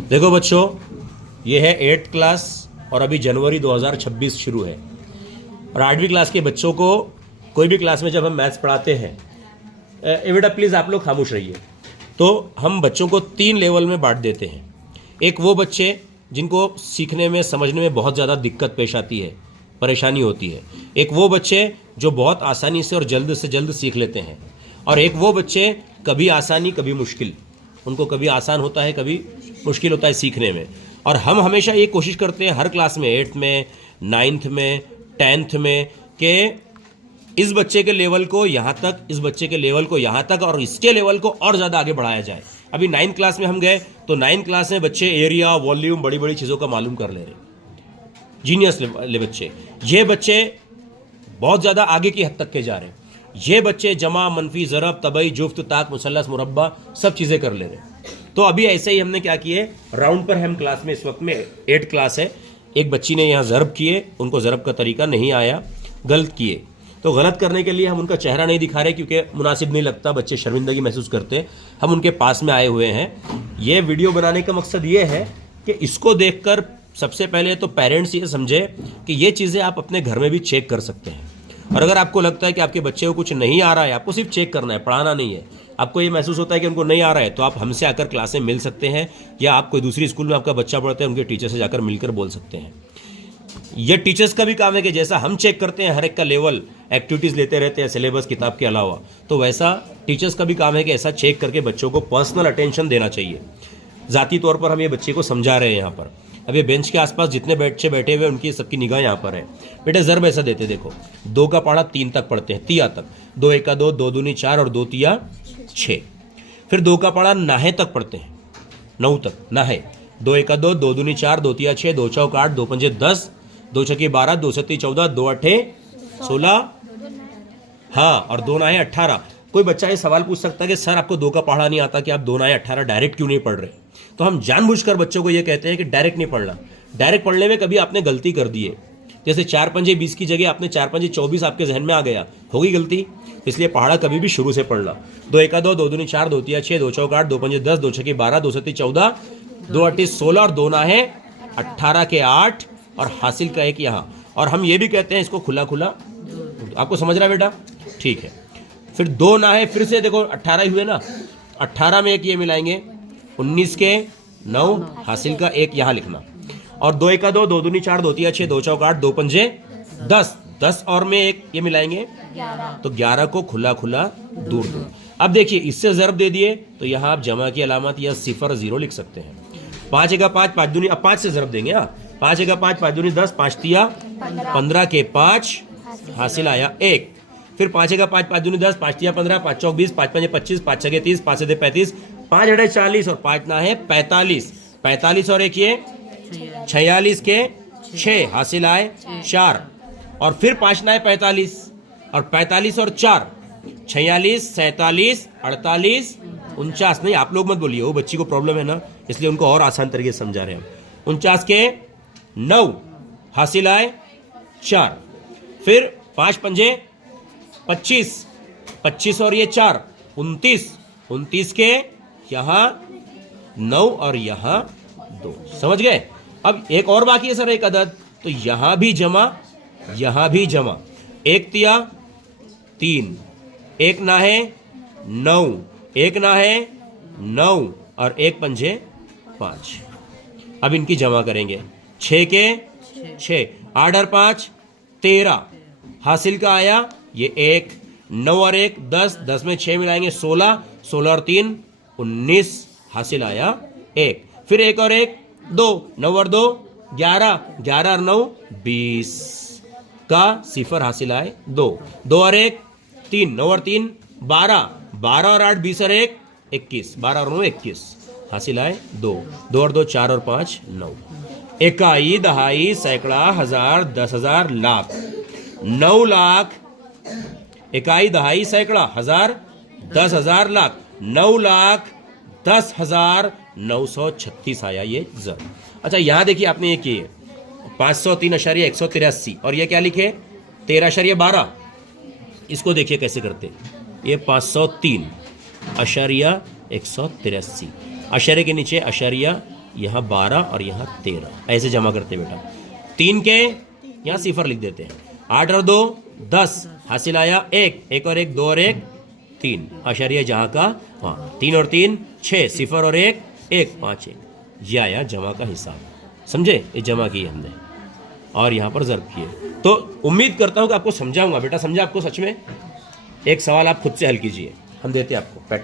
देखो बच्चों, ये है 8th क्लास और अभी जनवरी 2026 शुरू है। और 8वीं क्लास के बच्चों को कोई भी क्लास में जब हम मैथ्स पढ़ाते हैं, बेटा प्लीज़ आप लोग खामोश रहिए, तो हम बच्चों को 3 लेवल में बांट देते हैं। एक वो बच्चे जिनको सीखने में समझने में बहुत ज़्यादा दिक्कत पेश आती है, परेशानी होती है। एक वो बच्चे जो बहुत आसानी से और जल्द से जल्द सीख लेते हैं। और एक वो बच्चे कभी आसानी कभी मुश्किल, उनको कभी आसान होता है कभी मुश्किल होता है सीखने में। और हम हमेशा ये कोशिश करते हैं हर क्लास में, 8th में, 9th में, 10th में, कि इस बच्चे के लेवल को यहाँ तक, इस बच्चे के लेवल को यहाँ तक और इसके लेवल को और ज़्यादा आगे बढ़ाया जाए। अभी 9th क्लास में हम गए तो 9th क्लास में बच्चे एरिया, वॉल्यूम, बड़ी बड़ी चीज़ों का मालूम कर ले रहे, जीनियस ले बच्चे। ये बच्चे बहुत ज़्यादा आगे की हद तक के जा रहे हैं। ये बच्चे जमा, मनफी, ज़रब, तबई, जुफ्त, ताक, मुसल्लस, मुरब्बा सब चीज़ें कर ले रहे हैं। तो अभी ऐसे ही हमने क्या किए, राउंड पर हम क्लास में इस वक्त में 8th क्लास है। एक बच्ची ने यहाँ ज़रब किए, उनको ज़रब का तरीका नहीं आया, गलत किए। तो गलत करने के लिए हम उनका चेहरा नहीं दिखा रहे क्योंकि मुनासिब नहीं लगता, बच्चे शर्मिंदगी महसूस करते। हम उनके पास में आए हुए हैं। ये वीडियो बनाने का मकसद ये है कि इसको देखकर सबसे पहले तो पेरेंट्स ये समझे कि ये चीज़ें आप अपने घर में भी चेक कर सकते हैं। और अगर आपको लगता है कि आपके बच्चे को कुछ नहीं आ रहा है, आपको सिर्फ चेक करना है, पढ़ाना नहीं है, आपको ये महसूस होता है कि उनको नहीं आ रहा है, तो आप हमसे आकर क्लास में मिल सकते हैं, या आप कोई दूसरी स्कूल में आपका बच्चा पढ़ता है उनके टीचर से जाकर मिलकर बोल सकते हैं। ये टीचर्स का भी काम है कि जैसा हम चेक करते हैं हर एक का लेवल, एक्टिविटीज़ लेते रहते हैं सिलेबस किताब के अलावा, तो वैसा टीचर्स का भी काम है कि ऐसा चेक करके बच्चों को पर्सनल अटेंशन देना चाहिए। ज़ाती तौर पर हम ये बच्चे को समझा रहे हैं यहाँ पर। अब ये बेंच के आसपास जितने बच्चे बैठे हुए उनकी सबकी निगाह यहाँ पर है। बेटे ज़रब ऐसा देते, देखो 2 का पढ़ा 3 तक पढ़ते हैं, तिया तक, 2 एका 2, 2 दूनी 4 और 2 तिया 6। फिर 2 का पढ़ा नाहे तक पढ़ते हैं, 9 तक नाहे, 2 एका 2, 2 दूनी 4, 2 तिया 6, 2 चौक 8, 2 पंजे 10, 2 छक्के 12, 2 सत्ती 14, 2 अट्ठे 16, हाँ, और 2 नाहे 18। कोई बच्चा ये सवाल पूछ सकता है कि सर आपको 2 का पढ़ा नहीं आता कि आप 2 नाहे 18 डायरेक्ट क्यों नहीं पढ़ रहे? तो हम जानबूझकर बच्चों को ये कहते हैं कि डायरेक्ट नहीं पढ़ना। डायरेक्ट पढ़ने में कभी आपने गलती कर दी है, जैसे 4 पंजे 20 की जगह आपने 4 पंजे 24 आपके जहन में आ गया, होगी गलती। इसलिए पहाड़ा कभी भी शुरू से पढ़ना। 2 एका 2, 2 दूनी 4, 2 तिया 6, 2 चौक 8, 2 पंजे 10, 2 छक्के 12, 2 सत्ती 14, 2 अट्ठी 16 और 2 नाहे 18 के 8 और हासिल का 1 यहाँ। और हम ये भी कहते हैं इसको खुला खुला, आपको समझ रहा है बेटा? ठीक है। फिर 2 नाहे फिर से देखो 18 ही हुए ना, 18 में 1 ये मिलाएंगे, 19 के 9, हासिल का 1 यहाँ लिखना। और 2 एका 2, 2 दूनी 4, 2 तिया 6, 2 चौक 8, 2 पंजे 10, 10 और में 1 ये मिलाएंगे, तो 11 को खुला खुला दूर दो। अब देखिए इससे ज़रब दे दिए तो यहाँ आप जमा की अलामत या 0 0 लिख सकते हैं। 5 एका 5, 5 दूनी, अब 5 से ज़रब देंगे। 5 एका 5, 5 दूनी 10, 5 तिया 15 के 5, हासिल आया 1। फिर 5 एका 5, 5 दूनी 10, 5 तिया 15, 5 चौक 20, 5 पंजे 25, 5 छक्के 30, 5 सत्ते 35, 5 अड़े 40 और 5 ना है 45। 45 और 1 ये 46 के 6, हासिल आए 4। और फिर 5 ना है 45 और 45 और 4 46, 47, 48, 49। नहीं आप लोग मत बोलिए, वो बच्ची को प्रॉब्लम है ना, इसलिए उनको और आसान तरीके से समझा रहे हैं। 49 के 9, हासिल आए 4। फिर 5 पंजे 25, 25 और ये 4 29, 29 के यहाँ 9 और यहाँ 2। समझ गए? अब एक और बाकी है सर, एक अदद, तो यहाँ भी जमा, यहाँ भी जमा। 1 तिया 3, 1 ना है 9, 1 ना है 9 और 1 पंजे 5। अब इनकी जमा करेंगे, 6 के 6, 8 और 5 13, हासिल का आया ये 1, 9 और 1 10, 10 में 6 मिलाएंगे 16, 16 और 3 19, हासिल आया 1। फिर 1 और 1 2, 9 और 2 11, 11 और 9 20 का 0 हासिल आए 2, 2 और 1 3, 9 और 3 12, 12 और 8 20 और 1 21, 12 और 9 21, हासिल आए 2, 2 और 2 4 और 5 9। इकाई, दहाई, सैकड़ा, हजार, 10,000, लाख, 9 लाख। इकाई, दहाई, सैकड़ा, हजार, 10,000, लाख, 9,10,936 आया ये ज़र। अच्छा यहाँ देखिए आपने ये किए 503.183 और ये क्या लिखे 13.12। इसको देखिए कैसे करते, ये 503.183, अशर्य के नीचे अशर्या यहाँ 12 और यहाँ 13, ऐसे जमा करते बेटा। 3 के यहाँ सिफर लिख देते हैं। 8 और 2 10, हासिल आया 1, 1 और 1 2 और 1 3, आशारिया जहाँ का, हाँ 3 और 3 6, सिफर और 1 1 5 1, ये आया जमा का हिसाब। समझे, ये जमा की हमने और यहाँ पर ज़र्ब किए। तो उम्मीद करता हूँ कि आपको समझाऊंगा बेटा। समझा आपको सच में? एक सवाल आप खुद से हल कीजिए, हम देते हैं आपको।